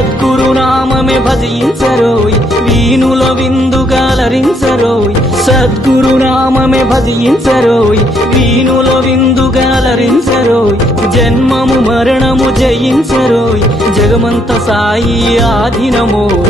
సద్గురునామే భజించరోయ్ వీణుల విందుగాలరించరోయ్ సద్గురునామే భజించరోయ్ వీణుల విందుగాలరించరోయ్ జన్మము మరణము జయించరోయ్. జగమంత సాయి ఆధీనమోయ్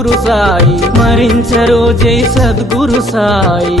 సద్గురు సాయి మరించరు జై సద్గురు సాయి.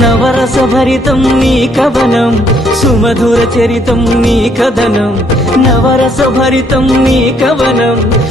నవరస భరితం నీ కవనం సుమధుర చరితం నీ కథనం. నవరస భరితం నీ కవనం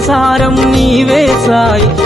సారం నీవే సాయి.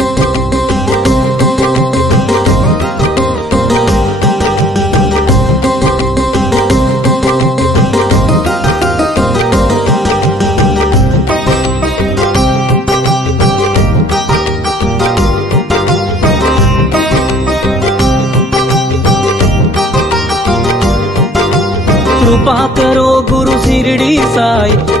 కృపాకరో గురు సిరిడి సాయి కృపాళువే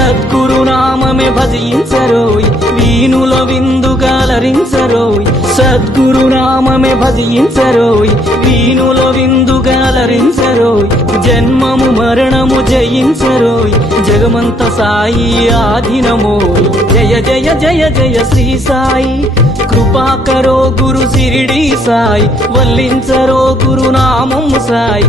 సద్గురు నామమే భజించరోయ్. వీణుల విందుగాలరించరోయ్ సద్గురు నామమే భజించరోయ్. వీణుల విందుగాలరించరోయ్ జన్మము మరణము జయించరోయ్. జగమంత సాయి ఆధీనమోయ్. జయ జయ జయ జయ శ్రీ సాయి. కృపాకరో గురు సిరిడి సాయి. వల్లించరో గురునామం సాయి.